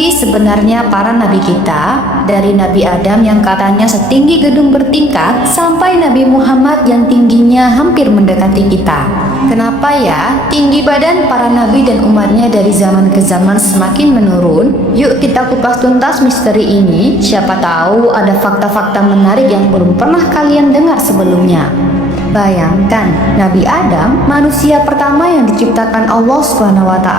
tinggi sebenarnya para nabi kita, dari Nabi Adam yang katanya setinggi gedung bertingkat sampai Nabi Muhammad yang tingginya hampir mendekati kita. Kenapa ya tinggi badan para nabi dan umatnya dari zaman ke zaman semakin menurun? Yuk kita kupas tuntas misteri ini. Siapa tahu ada fakta-fakta menarik yang belum pernah kalian dengar sebelumnya. Bayangkan, Nabi Adam, manusia pertama yang diciptakan Allah SWT,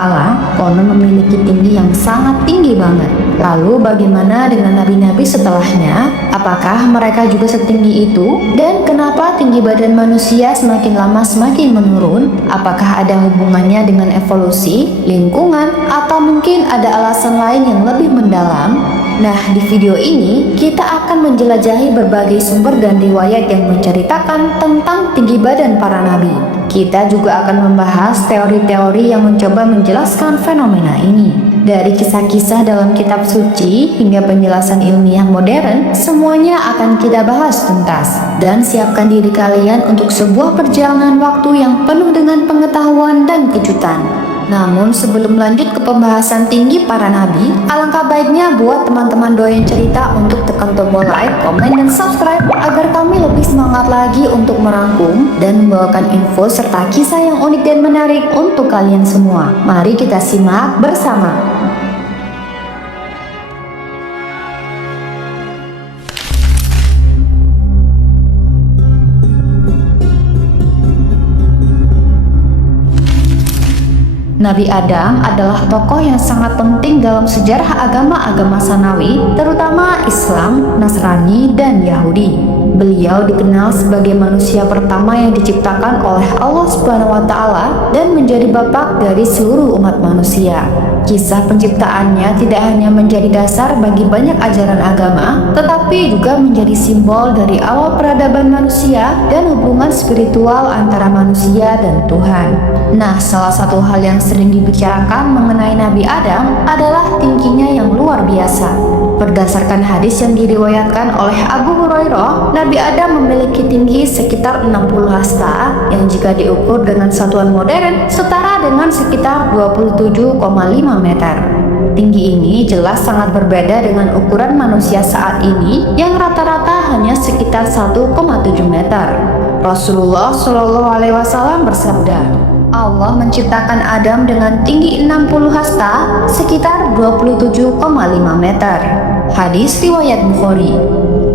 konon memiliki tinggi yang sangat tinggi banget. Lalu bagaimana dengan nabi-nabi setelahnya? Apakah mereka juga setinggi itu? Dan kenapa tinggi badan manusia semakin lama semakin menurun? Apakah ada hubungannya dengan evolusi, lingkungan, atau mungkin ada alasan lain yang lebih mendalam? Nah, di video ini kita akan menjelajahi berbagai sumber dan riwayat yang menceritakan tentang tinggi badan para nabi. Kita juga akan membahas teori-teori yang mencoba menjelaskan fenomena ini. Dari kisah-kisah dalam kitab suci hingga penjelasan ilmiah modern, semuanya akan kita bahas tuntas. Dan siapkan diri kalian untuk sebuah perjalanan waktu yang penuh dengan pengetahuan dan kejutan. Namun sebelum lanjut ke pembahasan tinggi para nabi, alangkah baiknya buat teman-teman doyan cerita untuk tekan tombol like, komen, dan subscribe agar kami lebih semangat lagi untuk merangkum dan membawakan info serta kisah yang unik dan menarik untuk kalian semua. Mari kita simak bersama. Nabi Adam adalah tokoh yang sangat penting dalam sejarah agama-agama Samawi, terutama Islam, Nasrani, dan Yahudi. Beliau dikenal sebagai manusia pertama yang diciptakan oleh Allah SWT dan menjadi bapak dari seluruh umat manusia. Kisah penciptaannya tidak hanya menjadi dasar bagi banyak ajaran agama, tetapi juga menjadi simbol dari awal peradaban manusia dan hubungan spiritual antara manusia dan Tuhan. Nah, salah satu hal yang sering dibicarakan mengenai Nabi Adam adalah tingginya yang luar biasa. Berdasarkan hadis yang diriwayatkan oleh Abu Hurairah, Nabi Adam memiliki tinggi sekitar 60 hasta yang jika diukur dengan satuan modern setara dengan sekitar 27,5 meter. Tinggi ini jelas sangat berbeda dengan ukuran manusia saat ini yang rata-rata hanya sekitar 1,7 meter. Rasulullah SAW bersabda, Allah menciptakan Adam dengan tinggi 60 hasta sekitar 27,5 meter. Hadis riwayat Bukhari.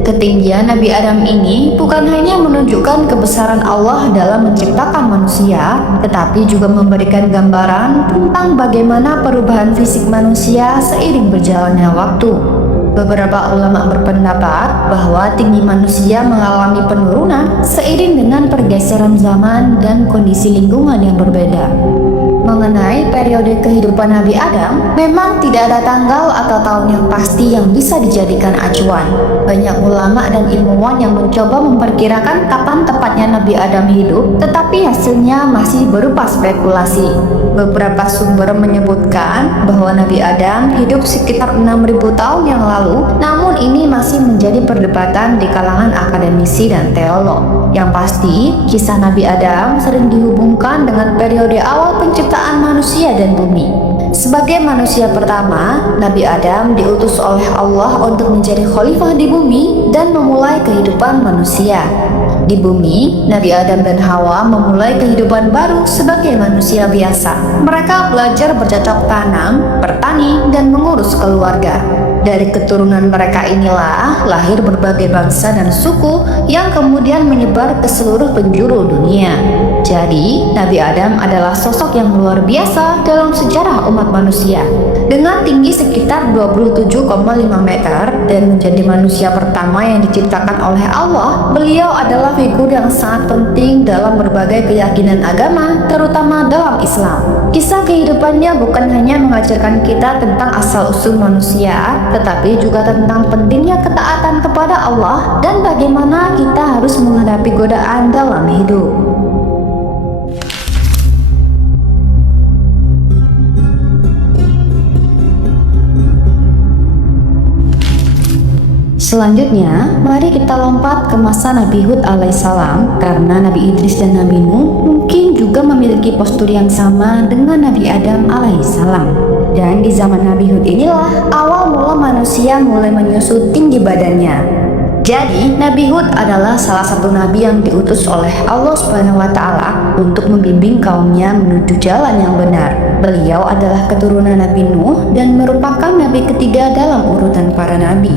Ketinggian Nabi Adam ini bukan hanya menunjukkan kebesaran Allah dalam menciptakan manusia, tetapi juga memberikan gambaran tentang bagaimana perubahan fisik manusia seiring berjalannya waktu. Beberapa ulama berpendapat bahwa tinggi manusia mengalami penurunan seiring dengan pergeseran zaman dan kondisi lingkungan yang berbeda. Mengenai periode kehidupan Nabi Adam, memang tidak ada tanggal atau tahun yang pasti yang bisa dijadikan acuan. Banyak ulama dan ilmuwan yang mencoba memperkirakan kapan tepatnya Nabi Adam hidup, tetapi hasilnya masih berupa spekulasi. Beberapa sumber menyebutkan bahwa Nabi Adam hidup sekitar 6.000 tahun yang lalu, namun ini masih menjadi perdebatan di kalangan akademisi dan teolog. Yang pasti, kisah Nabi Adam sering dihubungkan dengan periode awal penciptaan manusia dan bumi. Sebagai manusia pertama, Nabi Adam diutus oleh Allah untuk menjadi khalifah di bumi dan memulai kehidupan manusia. Di bumi, Nabi Adam dan Hawa memulai kehidupan baru sebagai manusia biasa. Mereka belajar bercocok tanam, bertani, dan mengurus keluarga. Dari keturunan mereka inilah lahir berbagai bangsa dan suku yang kemudian menyebar ke seluruh penjuru dunia. Jadi, Nabi Adam adalah sosok yang luar biasa dalam sejarah umat manusia. Dengan tinggi sekitar 27,5 meter dan menjadi manusia pertama yang diciptakan oleh Allah, beliau adalah figur yang sangat penting dalam berbagai keyakinan agama, terutama dalam Islam. Kisah kehidupannya bukan hanya mengajarkan kita tentang asal-usul manusia, tetapi juga tentang pentingnya ketaatan kepada Allah dan bagaimana kita harus menghadapi godaan dalam hidup. Selanjutnya, mari kita lompat ke masa Nabi Hud alaihissalam, karena Nabi Idris dan Nabi Nuh mungkin juga memiliki postur yang sama dengan Nabi Adam alaihissalam. Dan di zaman Nabi Hud inilah awal mula manusia mulai menyusut tinggi badannya. Jadi, Nabi Hud adalah salah satu nabi yang diutus oleh Allah Subhanahu wa Ta'ala untuk membimbing kaumnya menuju jalan yang benar. Beliau adalah keturunan Nabi Nuh dan merupakan nabi ketiga dalam urutan para nabi.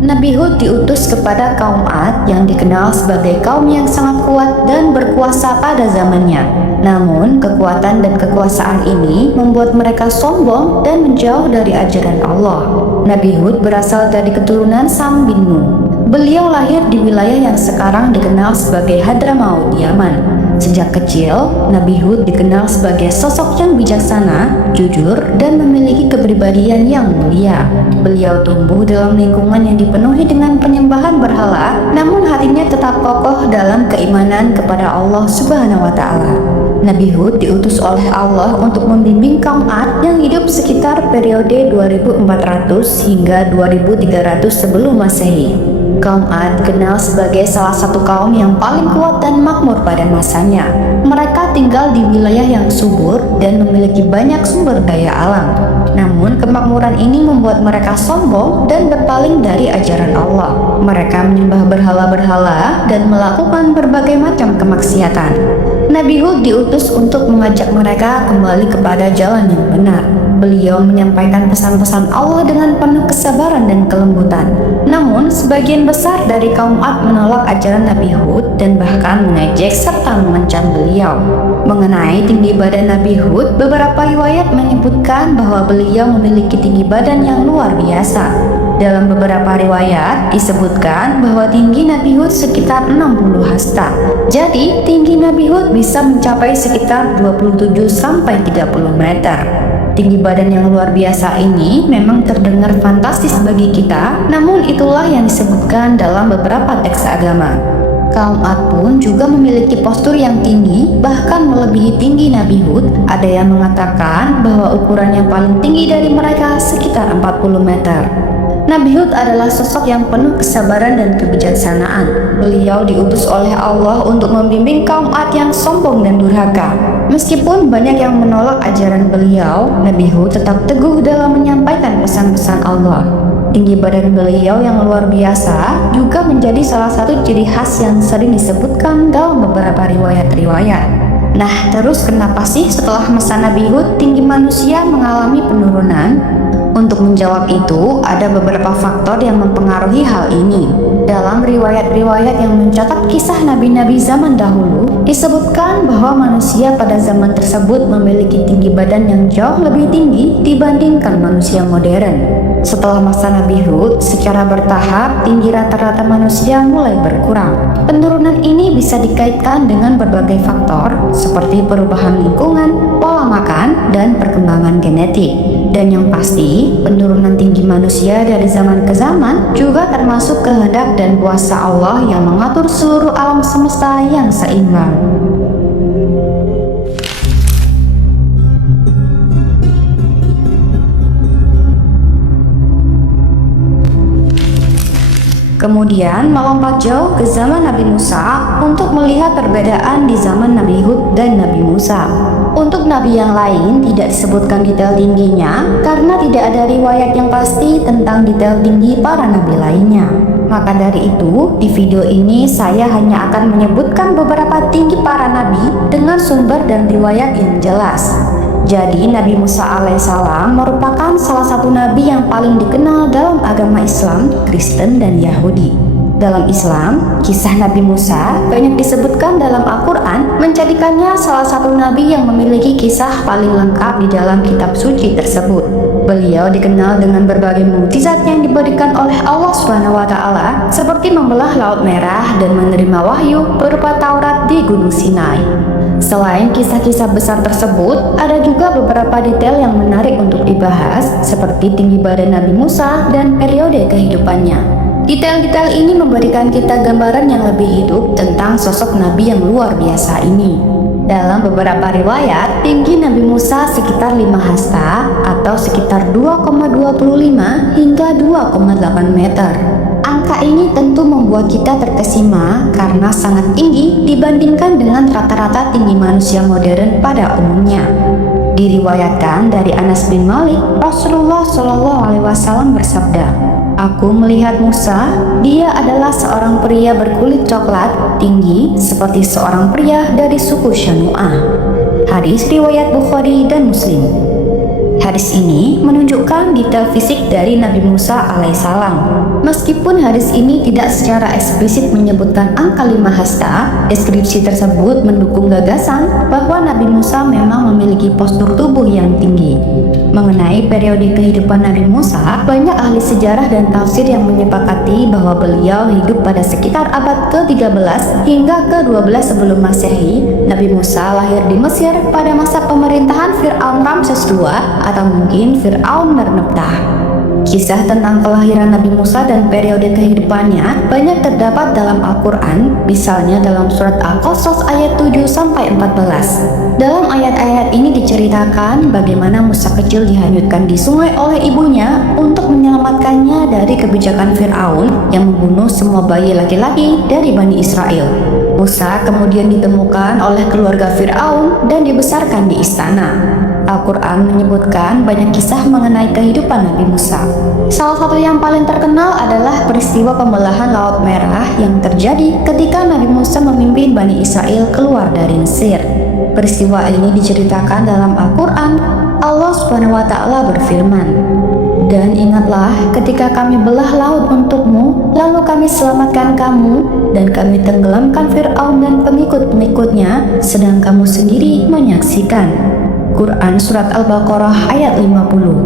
Nabi Hud diutus kepada kaum Ad yang dikenal sebagai kaum yang sangat kuat dan berkuasa pada zamannya. Namun, kekuatan dan kekuasaan ini membuat mereka sombong dan menjauh dari ajaran Allah. Nabi Hud berasal dari keturunan Sam bin Nuh. Beliau lahir di wilayah yang sekarang dikenal sebagai Hadramaut, Yaman. Sejak kecil, Nabi Hud dikenal sebagai sosok yang bijaksana, jujur, dan memiliki kepribadian yang mulia. Beliau tumbuh dalam lingkungan yang dipenuhi dengan penyembahan berhala, namun hatinya tetap kokoh dalam keimanan kepada Allah Subhanahu wa Ta'ala. Nabi Hud diutus oleh Allah untuk membimbing kaum Ad yang hidup sekitar periode 2400 hingga 2300 sebelum Masehi. Kaum Ad dikenal sebagai salah satu kaum yang paling kuat dan makmur pada masanya. Mereka tinggal di wilayah yang subur dan memiliki banyak sumber daya alam. Namun, kemakmuran ini membuat mereka sombong dan berpaling dari ajaran Allah. Mereka menyembah berhala-berhala dan melakukan berbagai macam kemaksiatan. Nabi Hud diutus untuk mengajak mereka kembali kepada jalan yang benar. Beliau menyampaikan pesan-pesan Allah dengan penuh kesabaran dan kelembutan. Namun, sebagian besar dari kaum Ad menolak ajaran Nabi Hud dan bahkan mengejek serta mengancam beliau. Mengenai tinggi badan Nabi Hud, beberapa riwayat menyebutkan bahwa beliau memiliki tinggi badan yang luar biasa. Dalam beberapa riwayat disebutkan bahwa tinggi Nabi Hud sekitar 60 hasta. Jadi, tinggi Nabi Hud bisa mencapai sekitar 27-30 meter. Tinggi badan yang luar biasa ini memang terdengar fantastis bagi kita, namun itulah yang disebutkan dalam beberapa teks agama. Kaum Ad pun juga memiliki postur yang tinggi, bahkan melebihi tinggi Nabi Hud. Ada yang mengatakan bahwa ukuran yang paling tinggi dari mereka sekitar 40 meter. Nabi Hud adalah sosok yang penuh kesabaran dan kebijaksanaan. Beliau diutus oleh Allah untuk membimbing kaum Ad yang sombong dan durhaka. Meskipun banyak yang menolak ajaran beliau, Nabi Hud tetap teguh dalam menyampaikan pesan-pesan Allah. Tinggi badan beliau yang luar biasa juga menjadi salah satu ciri khas yang sering disebutkan dalam beberapa riwayat-riwayat. Nah, terus kenapa sih setelah masa Nabi Hud tinggi manusia mengalami penurunan? Untuk menjawab itu, ada beberapa faktor yang mempengaruhi hal ini. Dalam riwayat-riwayat yang mencatat kisah nabi-nabi zaman dahulu, disebutkan bahwa manusia pada zaman tersebut memiliki tinggi badan yang jauh lebih tinggi dibandingkan manusia modern. Setelah masa Nabi Hud, secara bertahap tinggi rata-rata manusia mulai berkurang. Penurunan ini bisa dikaitkan dengan berbagai faktor seperti perubahan lingkungan, pola makan, dan perkembangan genetik. Dan yang pasti, penurunan tinggi manusia dari zaman ke zaman juga termasuk kehendak dan kuasa Allah yang mengatur seluruh alam semesta yang seimbang. Kemudian melompat jauh ke zaman Nabi Musa untuk melihat perbedaan di zaman Nabi Hud dan Nabi Musa. Untuk nabi yang lain tidak disebutkan detail tingginya karena tidak ada riwayat yang pasti tentang detail tinggi para nabi lainnya. Maka dari itu, di video ini saya hanya akan menyebutkan beberapa tinggi para nabi dengan sumber dan riwayat yang jelas. Jadi, Nabi Musa alaihissalam merupakan salah satu nabi yang paling dikenal dalam agama Islam, Kristen, dan Yahudi. Dalam Islam, kisah Nabi Musa banyak disebutkan dalam Al-Quran, menjadikannya salah satu nabi yang memiliki kisah paling lengkap di dalam kitab suci tersebut. Beliau dikenal dengan berbagai mukjizat yang diberikan oleh Allah SWT, seperti membelah Laut Merah dan menerima wahyu berupa Taurat di Gunung Sinai. Selain kisah-kisah besar tersebut, ada juga beberapa detail yang menarik untuk dibahas, seperti tinggi badan Nabi Musa dan periode kehidupannya. Detail-detail ini memberikan kita gambaran yang lebih hidup tentang sosok Nabi yang luar biasa ini. Dalam beberapa riwayat, tinggi Nabi Musa sekitar 5 hasta atau sekitar 2,25 hingga 2,8 meter. Angka ini tentu membuat kita terkesima karena sangat tinggi dibandingkan dengan rata-rata tinggi manusia modern pada umumnya. Diriwayatkan dari Anas bin Malik, Rasulullah Shallallahu Alaihi Wasallam bersabda, "Aku melihat Musa, dia adalah seorang pria berkulit coklat, tinggi seperti seorang pria dari suku Syanu'ah." Hadis riwayat Bukhari dan Muslim. Hadis ini menunjukkan detail fisik dari Nabi Musa alaihissalam. Meskipun hadis ini tidak secara eksplisit menyebutkan angka 5 hasta, deskripsi tersebut mendukung gagasan bahwa Nabi Musa memang memiliki postur tubuh yang tinggi. Mengenai periode kehidupan Nabi Musa, banyak ahli sejarah dan tafsir yang menyepakati bahwa beliau hidup pada sekitar abad ke-13 hingga ke-12 sebelum Masehi. Nabi Musa lahir di Mesir pada masa pemerintahan Fir'aun Ramses II atau mungkin Fir'aun Merneptah. Kisah tentang kelahiran Nabi Musa dan periode kehidupannya banyak terdapat dalam Al-Quran, misalnya dalam surat Al-Qasas ayat 7-14. Dalam ayat-ayat ini diceritakan bagaimana Musa kecil dihanyutkan di sungai oleh ibunya untuk menyelamatkannya dari kebijakan Fir'aun yang membunuh semua bayi laki-laki dari Bani Israel. Musa kemudian ditemukan oleh keluarga Fir'aun dan dibesarkan di istana. Al-Quran menyebutkan banyak kisah mengenai kehidupan Nabi Musa. Salah satu yang paling terkenal adalah peristiwa pembelahan Laut Merah yang terjadi ketika Nabi Musa memimpin Bani Israel keluar dari Mesir. Peristiwa ini diceritakan dalam Al-Quran. Allah SWT berfirman, "Dan ingatlah ketika kami belah laut untukmu, lalu kami selamatkan kamu, dan kami tenggelamkan Fir'aun dan pengikut-pengikutnya, sedang kamu sendiri menyaksikan." Quran Surat Al-Baqarah ayat 50.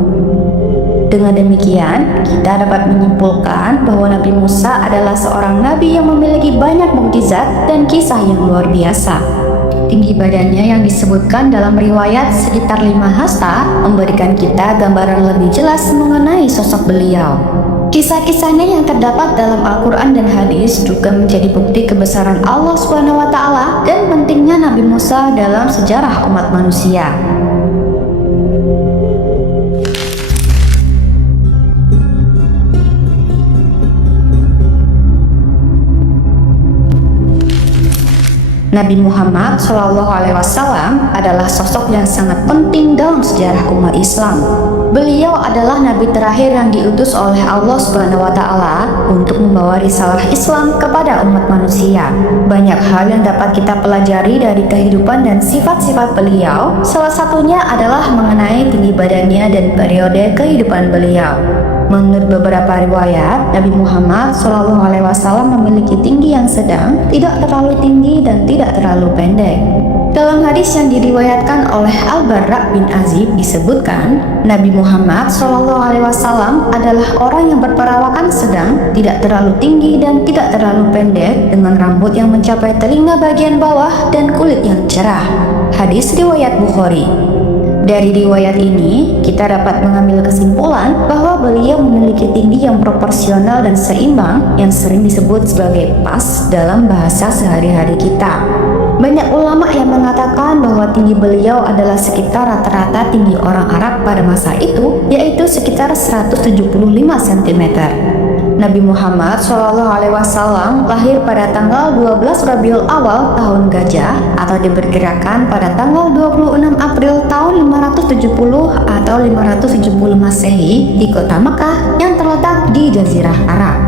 Dengan demikian, kita dapat menyimpulkan bahwa Nabi Musa adalah seorang nabi yang memiliki banyak mukjizat dan kisah yang luar biasa. Tinggi badannya yang disebutkan dalam riwayat sekitar 5 hasta memberikan kita gambaran lebih jelas mengenai sosok beliau. Kisah-kisahnya yang terdapat dalam Al-Quran dan hadis juga menjadi bukti kebesaran Allah SWT dan pentingnya Nabi Musa dalam sejarah umat manusia. Nabi Muhammad SAW adalah sosok yang sangat penting dalam sejarah umat Islam. Beliau adalah nabi terakhir yang diutus oleh Allah SWT untuk membawa risalah Islam kepada umat manusia. Banyak hal yang dapat kita pelajari dari kehidupan dan sifat-sifat beliau. Salah satunya adalah mengenai tinggi badannya dan periode kehidupan beliau. Menurut beberapa riwayat, Nabi Muhammad SAW memiliki tinggi yang sedang, tidak terlalu tinggi dan tidak terlalu pendek. Dalam hadis yang diriwayatkan oleh Al-Barra bin Azib disebutkan, Nabi Muhammad SAW adalah orang yang berperawakan sedang, tidak terlalu tinggi dan tidak terlalu pendek, dengan rambut yang mencapai telinga bagian bawah dan kulit yang cerah. Hadis riwayat Bukhari. Dari riwayat ini, kita dapat mengambil kesimpulan bahwa beliau memiliki tinggi yang proporsional dan seimbang yang sering disebut sebagai pas dalam bahasa sehari-hari kita. Banyak ulama yang mengatakan bahwa tinggi beliau adalah sekitar rata-rata tinggi orang Arab pada masa itu, yaitu sekitar 175 cm. Nabi Muhammad SAW lahir pada tanggal 12 Rabiul Awal tahun Gajah atau diperkirakan pada tanggal 26 April tahun 570 atau 570 Masehi di kota Mekah yang terletak di Jazirah Arab.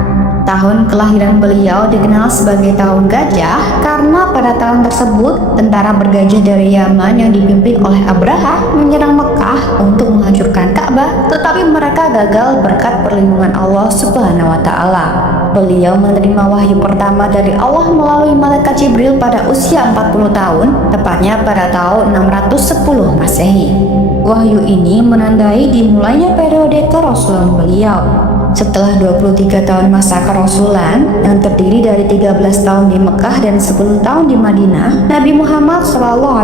Tahun kelahiran beliau dikenal sebagai tahun gajah karena pada tahun tersebut tentara bergajah dari Yaman yang dipimpin oleh Abraha menyerang Mekah untuk menghancurkan Ka'bah, tetapi mereka gagal berkat perlindungan Allah Subhanahu wa Ta'ala. Beliau menerima wahyu pertama dari Allah melalui malaikat Jibril pada usia 40 tahun, tepatnya pada tahun 610 Masehi. Wahyu ini menandai dimulainya periode kerasulan beliau. Setelah 23 tahun masa kerasulan yang terdiri dari 13 tahun di Mekah dan 10 tahun di Madinah, Nabi Muhammad SAW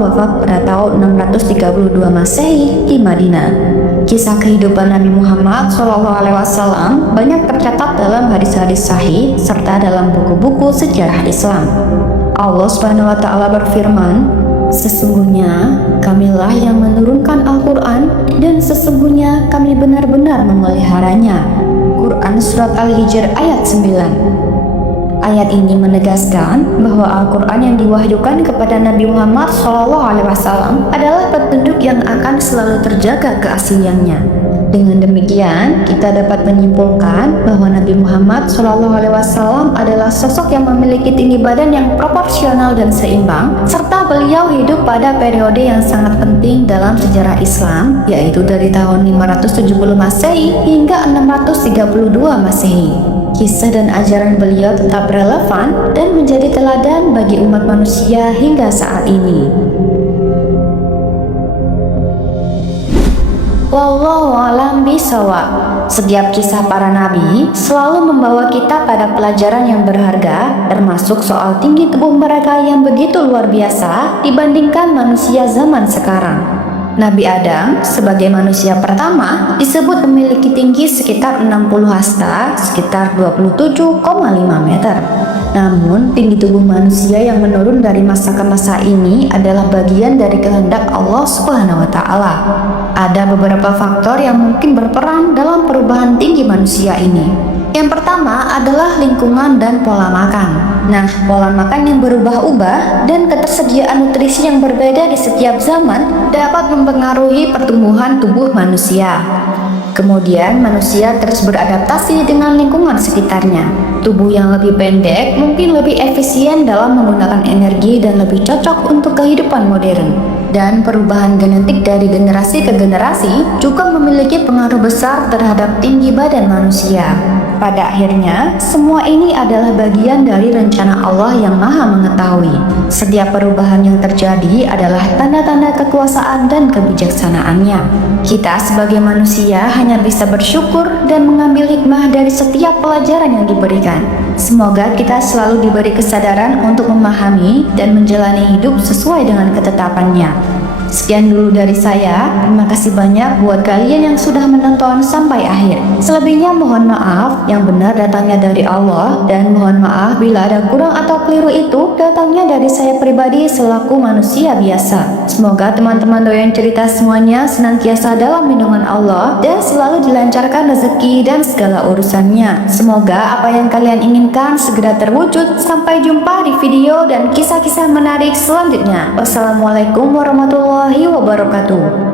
wafat pada tahun 632 Masehi di Madinah. Kisah kehidupan Nabi Muhammad SAW banyak tercatat dalam hadis-hadis sahih serta dalam buku-buku sejarah Islam. Allah SWT berfirman, "Sesungguhnya kamilah yang menurunkan Al-Quran dan sesungguhnya kami benar-benar memeliharanya." Quran Surat Al-Hijr ayat 9. Ayat ini menegaskan bahwa Al-Quran yang diwahyukan kepada Nabi Muhammad SAW adalah petunjuk yang akan selalu terjaga keasliannya. Dengan demikian, kita dapat menyimpulkan bahwa Nabi Muhammad SAW adalah sosok yang memiliki tinggi badan yang proporsional dan seimbang, serta beliau hidup pada periode yang sangat penting dalam sejarah Islam, yaitu dari tahun 570 Masehi hingga 632 Masehi. Kisah dan ajaran beliau tetap relevan dan menjadi teladan bagi umat manusia hingga saat ini. Wallahu a'lam bishawab. Setiap kisah para nabi selalu membawa kita pada pelajaran yang berharga, termasuk soal tinggi tubuh mereka yang begitu luar biasa dibandingkan manusia zaman sekarang. Nabi Adam sebagai manusia pertama disebut memiliki tinggi sekitar 60 hasta, sekitar 27,5 meter. Namun, tinggi tubuh manusia yang menurun dari masa ke masa ini adalah bagian dari kehendak Allah Subhanahu wa Ta'ala. Ada beberapa faktor yang mungkin berperan dalam perubahan tinggi manusia ini. Yang pertama adalah lingkungan dan pola makan. Nah, pola makan yang berubah-ubah dan ketersediaan nutrisi yang berbeda di setiap zaman dapat mempengaruhi pertumbuhan tubuh manusia. Kemudian, manusia terus beradaptasi dengan lingkungan sekitarnya. Tubuh yang lebih pendek mungkin lebih efisien dalam menggunakan energi dan lebih cocok untuk kehidupan modern. Dan perubahan genetik dari generasi ke generasi juga memiliki pengaruh besar terhadap tinggi badan manusia. Pada akhirnya, semua ini adalah bagian dari rencana Allah yang Maha Mengetahui. Setiap perubahan yang terjadi adalah tanda-tanda kekuasaan dan kebijaksanaannya. Kita sebagai manusia hanya bisa bersyukur dan mengambil hikmah dari setiap pelajaran yang diberikan. Semoga kita selalu diberi kesadaran untuk memahami dan menjalani hidup sesuai dengan ketetapannya. Sekian dulu dari saya. Terima kasih banyak buat kalian yang sudah menonton sampai akhir. Selebihnya mohon maaf, yang benar datangnya dari Allah, dan mohon maaf bila ada kurang atau keliru itu datangnya dari saya pribadi selaku manusia biasa. Semoga teman-teman doyan cerita semuanya senantiasa dalam lindungan Allah dan selalu dilancarkan rezeki dan segala urusannya. Semoga apa yang kalian inginkan segera terwujud. Sampai jumpa di video dan kisah-kisah menarik selanjutnya. Wassalamualaikum warahmatullahi wabarakatuh.